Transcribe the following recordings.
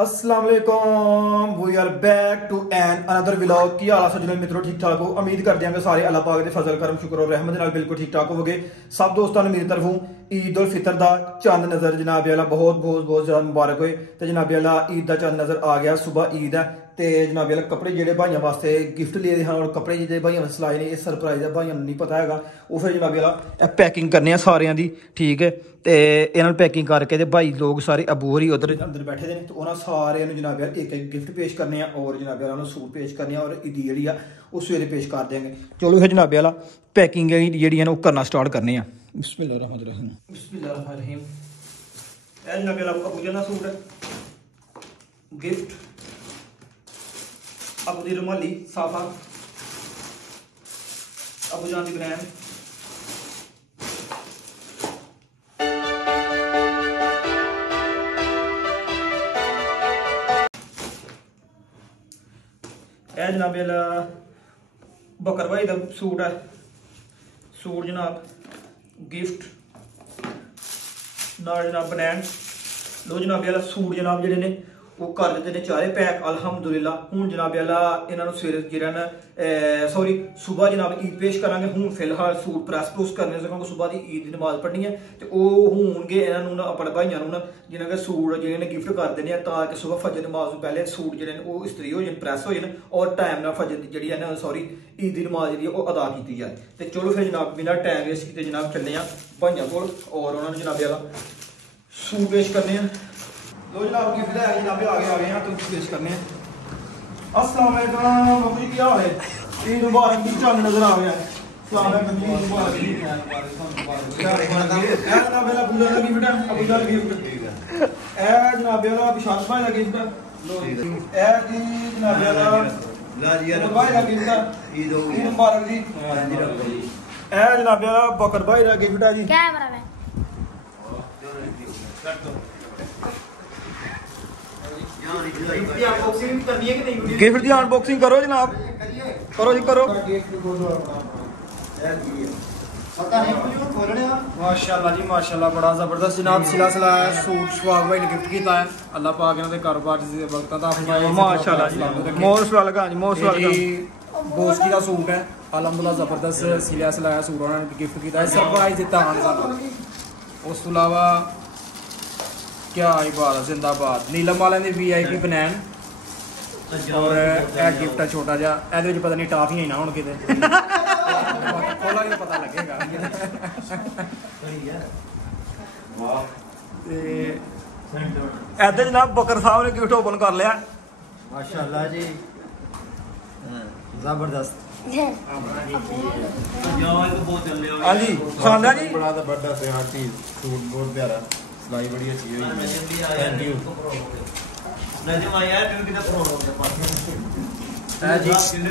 अस्सलाम वालेकुम, we are back to an another vlog. की हाल सज्जनों मित्रों, ठीक ठाक हो? उम्मीद करते हैं कि सारे अल्लाह पाक दे फजल करम शुक्र और रहमत नाल बिल्कुल ठीक ठाक होवोगे। सब दोस्तों ने मेरी तरफों ईद उल फितर दा चंद नजर जनाब अल्लाह बहुत बहुत बहुत ज्यादा मुबारक होए। तो जनाब अल्लाह ईद दा चंद नजर आ गया। सुबह ईद है तो जनाब अल्लाह कपड़े जो भाइयों वास्ते गिफ्ट लिए हैं और कपड़े जो भाइयों वास्ते लाए ने सरप्राइज है, भाइयों नहीं पता है वो फिर जनाब अल्लाह पैकिंग करने सारिया की। ठीक है, तो इन्होंने पैकिंग करके तो भाई लोग सारे अबू होरी उधर अंदर बैठे दे तो उन्होंने सारे जनाब एक एक गिफ्ट पेश करने और जनाब उन्होंने सूट पेश करने और ईदी जी वो सवेरे पेश कर देंगे। चलो फिर जनाब वाला पैकिंग जी वो करना स्टार्ट करने। बिस्मिल्लाहिर्रहमानिर्रहीम। बिस्मिल्लाहिर्रहमानिर्रहीम। जनाब वाला अबू जान सूट गिफ्ट, अबू दी रुमाली साफा, अबू जान की ब्रांड जनाब बकर भाई का सूट है। सूट जनाब गिफ्ट ना जनाब बनैन लो जनाब सूट जनाब जोड़े ने वो कर दिते ने चारे पैक अलहमदुलिल्लाह। हूँ जनाब इन्होंने सवेरे जरा सॉरी सुबह जनाब ईद पेश करांगे। हूँ फिलहाल सूट प्रैस प्रूस करने क्योंकि सुबह की ईद की नमाज पढ़नी है तो वो होंगे इन्होंने अपने भाइयों जिन्हें सूट जो गिफ्ट कर देने ताकि सुबह फजर नमाज तो पहले सूट जो वो इस्त्री हो जाए प्रैस हो जाए और टाइम ना फजर जी सॉरी ईद की नमाज जी अदा की जाए। तो चलो फिर जनाब बिना टाइम वेस्ट किए जनाब चलने भाइयों को और उन्होंने जनाब सूट पेश करने। लो जनाब गिफ्ट है जनाब आ गए हैं तो पेश करने। अस्सलाम वालेकुम बाबू जी, क्या हाल है? ईद मुबारक की चंद नजर आ गया है। अस्सलाम वालेकुम जी, मुबारक जी। ए जनाब वाला पूजा का गिफ्ट है, अबू जान गिफ्ट ए जनाब वाला विशाल भाई का गिफ्ट लो ए जी जनाब वाला ला जी यार भाई का गिफ्ट ईद मुबारक जी। ए जनाब वाला बकर भाई का गिफ्ट है जी। क्या है बराबर गिफ्ट की अनबॉक्सिंग करो जनाब, करो जी करो। माशाल्लाह जी माशाल्लाह, बड़ा जबरदस्त जनाब सिला सिलाया सूट सुहाग भाई ने गिफ्ट किया है। अल्लाह पाक इन्होंने कारोबार वक्त दा माशाल्लाह जी मोस्ट वेलकम जी मोस्ट वेलकम। बोस्की का सूट है अलहमदुलिल्लाह जबरदस्त सिला सिलाया सूट उन्होंने गिफ्ट किया है, सरप्राइज दिता है। उस तो अलावा क्या ही बात है, जिंदाबाद नीलम वाले ने VIP बनैन और यह गिफ्ट है छोटा जा ए पता नहीं टाफियां ही ना होन किते खोला नहीं पता लगेगा। इधर जनाब बकर साहब ने गिफ्ट ओपन कर लिया माशाल्लाह जी जबरदस्त। हाँ जी पसंद है जी, बड़ा जबरदस्त है हर चीज, सूट बहुत प्यारा, सिलाई बड़ी अच्छी हुई है। थैंक यू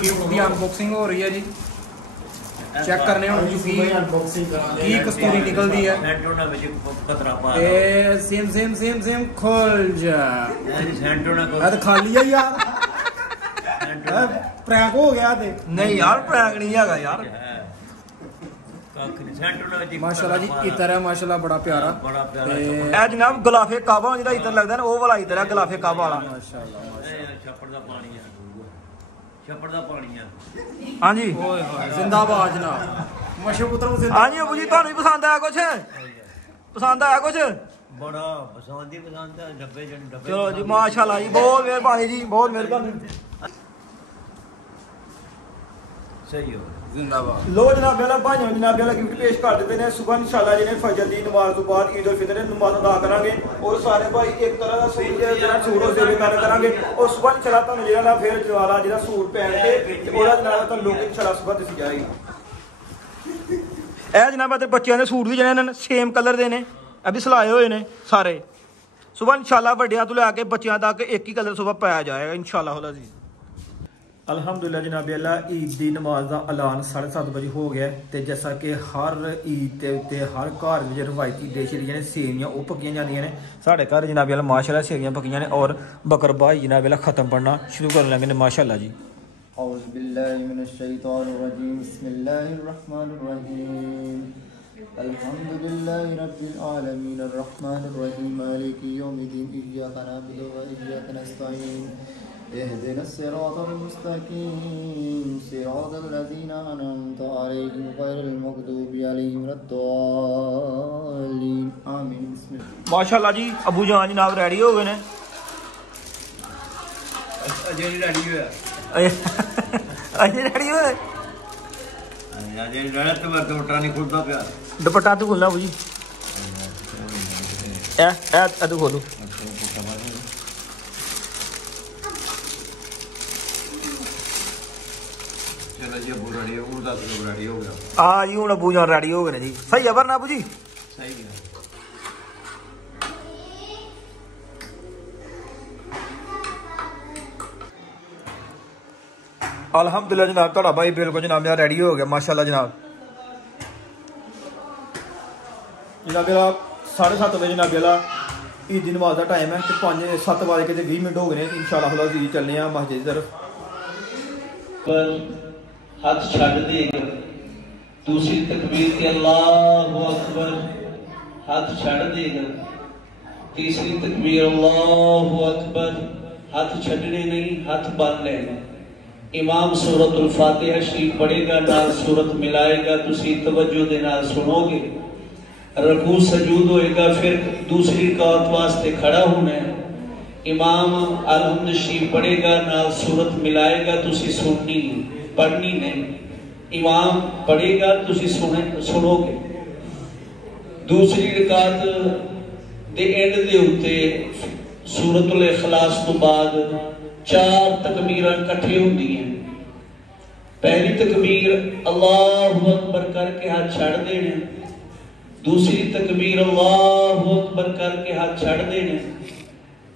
गिफ्ट की अनबॉक्सिंग हो रही है जी, चेक करने की कस्तूरी निकलती है। सेम सेम सेम सेम खोल जा खाली है यार, प्रैंक हो गया थे। नहीं यार प्रैंक नहीं है यार। माशाल्लाह जी इतर है माशाल्लाह बड़ा प्यारा। ए जनाब गलाफे काबा जिहड़ा इतर लगदा ना वो वाला इतर है गलाफे काबा वाला। माशाल्लाह हाँ जी जिंदाबाद जनाब मशहूर। हाँ जी अबू जी तुहानू भी पसंद आया कुछ? पसंद आया कुछ? बड़ा पसंद ही पसंद है डब्बे डब्बे। चलो जी माशाल्लाह जी बहुत मेहरबानी जी बहुत मेहरबानी। सही हो जिंदाबाद। लो जनाब वाला भाइयों जनाब वाला गिफ्ट पेश कर देते हैं। सुबह इंशाल्लाह जी ने फजर दी नमाज तो बाद ईद उल फितर नमाज अदा करांगे और सारे भाई एक तरह का सूट जेड़ा सूट उस दे करांगे और सुबह इंशाल्लाह तुहानू जेड़ा फिर जवाला जेड़ा सूट पहन के ओदा जनाब तुहानू लोग इंशाल्लाह सुबह दसी जाएगी। ए जनाब ते बच्चों के सूट भी जेने सेम कलर दे ने अभी सिलाए हुए ने सारे। सुबह इंशाल्लाह वड्डियां तो लैके बच्चों तक एक ही कलर सुबह पाया जाएगा इंशाल्लाह जी। अल्हम्दुलिल्लाह जनाब अल्लाह ईद की नमाज का ऐलान 7:30 बजे हो गया तो जैसा कि हर ईद के उत्ते हर घर में रवायती डिश जी सेवियां वो पक्कियां जांदियां ने। साढ़े घर जनाब अल्लाह माशाल्लाह सेवियां पक्कियां ने और बकर भाई जनाब अल्लाह खत्म पढ़ना शुरू कर लेंगे ने माशाल्लाह जी। औज़ु बिल्लाहि मिनश शैतानिर रजीम, बिस्मिल्लाहिर रहमानिर रहीम। अल्हम्दुलिल्लाहि रब्बिल आलमीन अर्रहमानिर रहीम मालिकि यौमिद्दीन इय्याका नअबुदु व इय्याका नस्तईन इहदिनस सिरातल मुस्तकीम सिरातल लज़ीना अनअमता अलैहिम गैरिल मग़दूबि अलैहिम वलद्दाल्लीन आमीन। बिस्मिल्लाह। माशाल्लाह जी अबू जान जनाब रेडी हो गए ने। अजय रेडी हुआ अजय रेडी हुए अजय रेडी तो दुपट्टा नहीं खुलता प्या दुपट्टा तू खोलना अबू जी ए तू खोलो चलो जी अबू रेडी हो गया हाँ जी हूँ अबू जान रेडी हो गए जी। सही है वरना अबू जी सही है। अल्हम्दुलिल्लाह जनाब तुहाडा भाई बिल्कुल जनाब मेरा रेडी हो गया माशाल्लाह जनाब। जनाब 7:30 बजे जनाब ईद दी नमाज का टाइम है तो 5-7 बज के 20 मिनट हो गए इंशाअल्लाह जी चलने मस्जिद की तरफ। पर हाथ छड़ देगा दूसरी तकबीर के अल्लाहु अकबर हाथ छड़ देगा तीसरी तकबीर अल्लाहु अकबर हाथ छड़ने नहीं हाथ बांध लेना। इमाम सूरतुल फातिहा शरीफ पढ़ेगा नाल सूरत मिलाएगा तुसी तवज्जो दे नाल सुनोगे। रकू सजूद होएगा फिर दूसरी रकात वास्ते खड़ा होना है। इमाम अलहम्द शरीफ पढ़ेगा नाल सूरत मिलाएगा तुसी सुननी पढ़नी नहीं। इमाम पढ़ेगा तुसी सुनोगे। दूसरी रकात दे एंड दे उत्ते सूरतुल इखलास तो बाद 4 तकबीरां इकट्ठी होंदी हैं। पहली तकबीर अल्लाहु अकबर करके हाथ छड़ देने। दूसरी तकबीर अल्लाहु अकबर करके हाथ छड़ देने।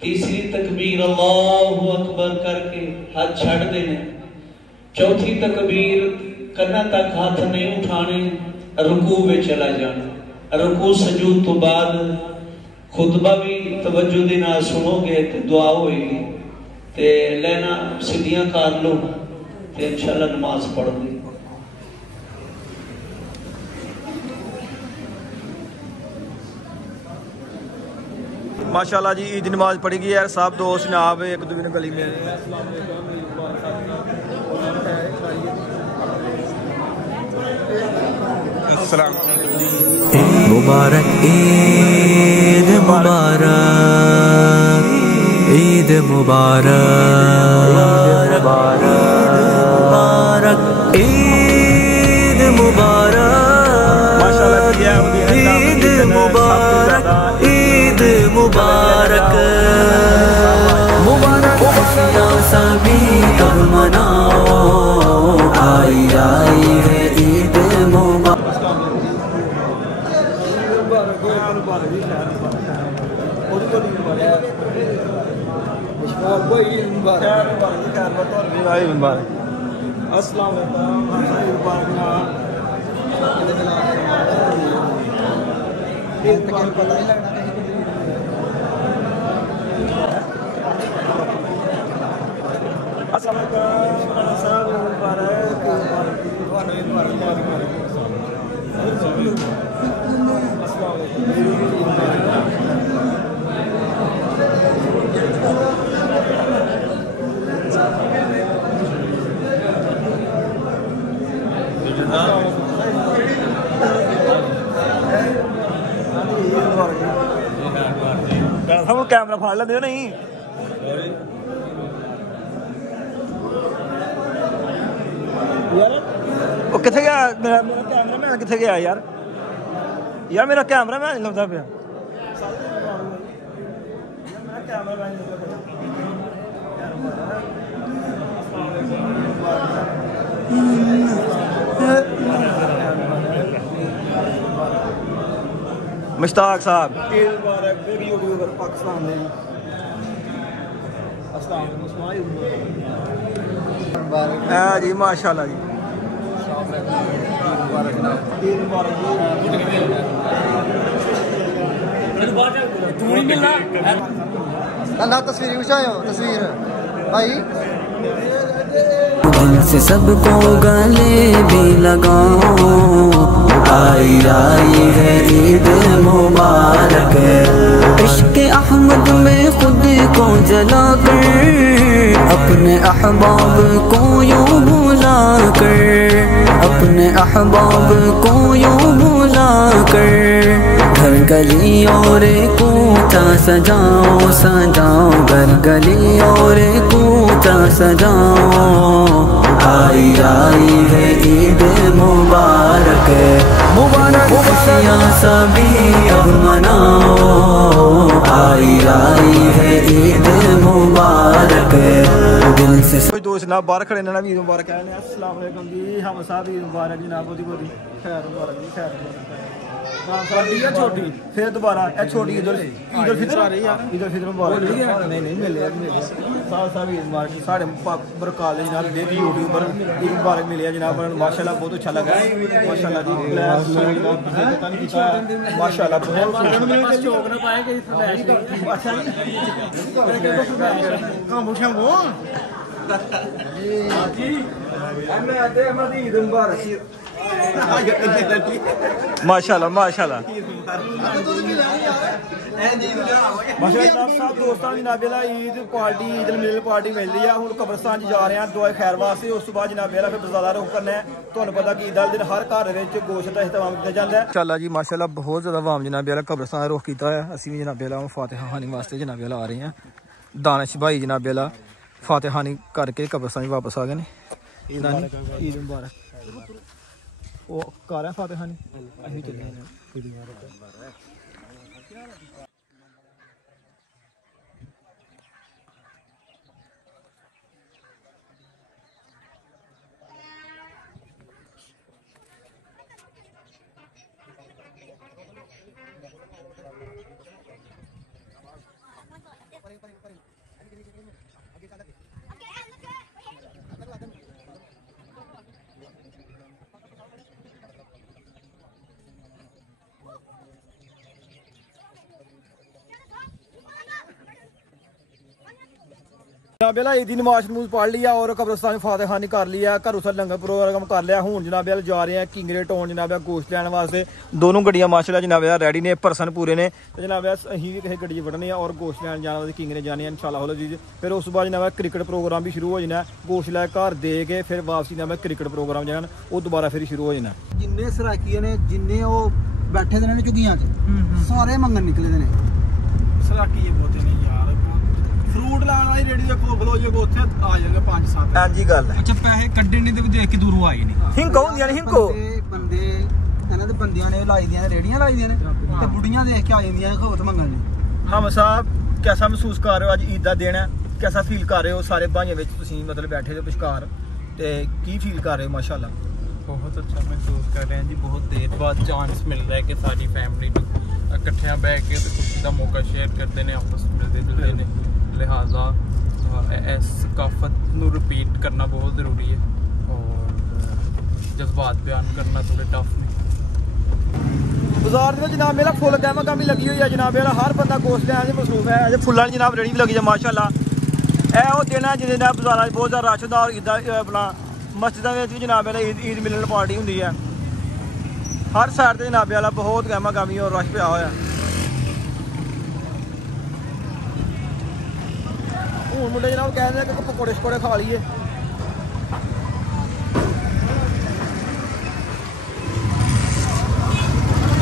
तीसरी तकबीर अल्लाहु अकबर करके हाथ छड़ देने। चौथी तकबीर कन्ना तक हाथ नहीं उठाने रुकू में चला जाना। रुकू सजूद तो बाद खुतबा भी तवज्जो दे नाल सुनोगे तो दुआ होएगी ते लेना सीधियां कर लो ते इंशाअल्लाह नमाज पढ़ ली। माशाल्लाह जी ईद नमाज पढ़ी गई यार सब दोस्त जनाब एक दूसरे ने गली में मुबारक ईद मुबारक ईद मुबारक मुबारक ईद मुबारक ईद मुबारक ईद मुबारक मुबारक सभी कब मनाओ आई आई है ईद मुबारक। कैमरा फाड़ लेंदे हो नहीं वो किथे गया मेरा कैमरा मैन किथे गया यार यार मेरा कैमरा मैन नहीं लगता पिया मुश्ताक साहब यूट्यूबर पाकिस्तान में हाँ जी माशाल्लाह जी तस्वीर उठाओ तस्वीर भाई से सबको गले भी लगाओ आई आई है ईद मुबारक। इश्क अहमद में खुद को जला कर अपने अहबाब को यूं भुला कर, अपने अहबाब को यूं भुला कर घर गली और कूचा सजाओ सजाओ, घर गली और कूचा सजाओ। आई आई है ईद मुबारक, मुबारक खुशियाँ सभी अब मनाओ। आई आई है ईद मुबारक दिल से। कोई दोस्त ना बाहर खड़े ने ना ईद मुबारक कहने अस्सलाम वालेकुम जी, हम साहब ईद मुबारक जनाब, बोदी बोदी खैर मुबारक जी, खैर मुबारक। बड़ी या छोटी फिर दोबारा छोटी ईद उल फितर ईद उल फितर मुबारक। नहीं नहीं मिले साहब साहब ईद मुबारक जी साढ़े बरकाल जनाब देख यूट्यूबर ईद मुबारक मिले जनाब माशाल्लाह बहुत अच्छा लगा माशाल्लाह जी माशाल्लाह माशाल्लाह माशाल्लाह सब दोस्तों जनाब ईद पार्टी ईद मिलन पार्टी मिल रही है। हूँ कब्रस्तान जा रहे हैं दुआ खैर वास्ते, उस बाद जनाब फिर ज़्यादा रुख करना है। तुहानू पता कि ईद वाले दिन हर घर में गोश्त का इस्तेमाल किया जाता है। इंशाअल्लाह जी माशाल्लाह बहुत ज़्यादा वाम जनाब कब्रस्तान रुख किया है। असीं भी जनाब फातिहा खानी वास्ते जनाब आ रहे हैं। दानिश भाई जनाब फातिहा खानी करके कब्रस्तान वापस आ गए। ईद मुबारक वो कर रहा फातिहा खानी अभी चले जनाब ईदी नमाज नमूज पढ़ लिया और कब्रस्तान में फातिहा खानी कर लिया, घर उस लंगर प्रोग्राम कर लिया। हूँ जनाब जा रहे हैं किंगरे टाउन जनाब गोश्त लैन वास्ते। दोनों गड्डियां माशाल्लाह जनाब रेडी ने, पर्सन पूरे ने। तो जनाब अहीं भी किसी गड्डी बढ़ने और गोश्त लैन जाना वास्ते किंगरे जाने इंशाल्लाह होलो जी। फिर उस बाद जनाब क्रिकेट प्रोग्राम भी शुरू हो जाना, गोश्त लै घर दे के फिर वापसी जनाब क्रिकेट प्रोग्राम जाना वो दोबारा फिर शुरू हो जाना। जिन्ने सराकीए ने जिन्ने वो बैठे दे ने झुग्गियां च सारे मंगन निकले दे ने। सराकीए बोते नहीं यार, फ्रूट लाने वाली रेडी देखो बलो जो उत्थे आ जाएंगे 5-7। हां जी गल है। अच्छा पैसे कड्डे नहीं ते देख के दूरों आई नहीं। हिंको होंदियां ने हिंको बंदे इन्हां दे बंदियां ने लाई दियां रेडियां लाई दियां ने ते बुढ़ियां देख के आ जांदियां खौत मंगन ने। हम साहब कैसा महसूस कर रहे हो अज ईद दा दिन है, कैसा फील कर रहे हो सारे भाइयों विच तुसीं मतलब बैठे हो विचकार ते की फील कर रहे हो? माशाल्लाह बहुत अच्छा महसूस कर रहे हैं जी। बहुत देर बाद चांस मिल रहा है कि सारी फैमिली इकट्ठियां बैठ के खुशी का मौका शेयर करते हैं, आपस में मिलते जुलते हैं। लिहाजा इस सकाफत को रिपीट करना बहुत ज़रूरी है और जज्बात बयान करना थोड़े टफ ने। बाजार में जनाब मेरा फुल गहमा गहमी लगी हुई है जनाब मेरा, हर बंदा गोश्त लैन मसरूफ है। फुल्लां जनाब रेडी भी लगी है माशाल्लाह। यह वो दिन है जिस बाजार बहुत ज़्यादा रश होंदा और ईद अपना मस्जिदों में भी जनाब ईद मिलन पार्टी होंदी है। हर साइड से जनाब वाला बहुत गहमा गहमी और रश पिया हुआ है। हूँ मुंडे जनाब कह रहे हैं कि पकौड़े शकौड़े खा लीए।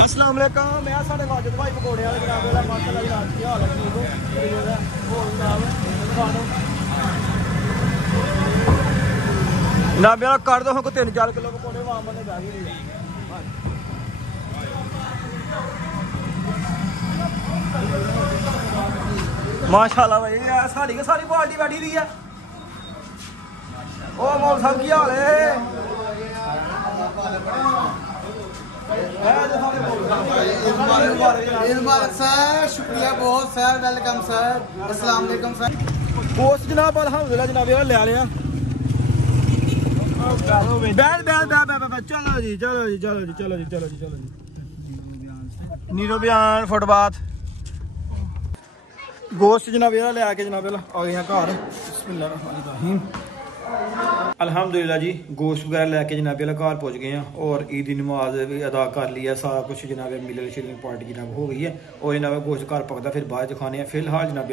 अस्सलाम वालेकुम, मैं साढ़े वाजिद भाई पकौड़े वाले जनाब वाला माशाल्लाह जनाब की हाल है ठीक हो जनाब जनाब यार कर दो हमको 3-4 किलो पकौड़े वहाँ बंदे जा ही रही है। माशाल्लाह भाई सारी के सारी पार्टी बैठी रही है। ओ मौल साहब की हाल है? सर शुक्रिया बहुत सर, वेलकम सर, अस्सलाम वालेकुम सर। गोश्त जनाब अल्हम्दुलिल्लाह जनाब ले लिया। चलो जी चलो जी चलो जी चलो जी चलो जी चलो जी नीरो बयान फुटबात गोश्त जनाब ले आके जनाब आ गए घर। बिस्मिल्लाह रहमान रहीम। अल्हम्दुलिल्लाह जी गोश्त वगैरह लैके जनाब घर पहुँच गए हैं और ईद की नमाज भी अदा कर ली है, सारा कुछ जनाब मिलन शिलन पार्टी जनाब हो गई है और जनाब गोश्त घर पकता फिर बाद खाने फिलहाल जनाब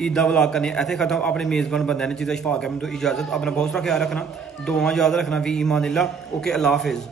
ईद का व्लॉग करने ऐसे खत्म। अपने मेज़बान बंदे ने चीज़ा शफा के तो इजाज़त, अपना बहुत सारा ख्याल रखना, दुआ याद रखना भी ईमान अल्लाह। ओके, अल्लाह हाफिज़।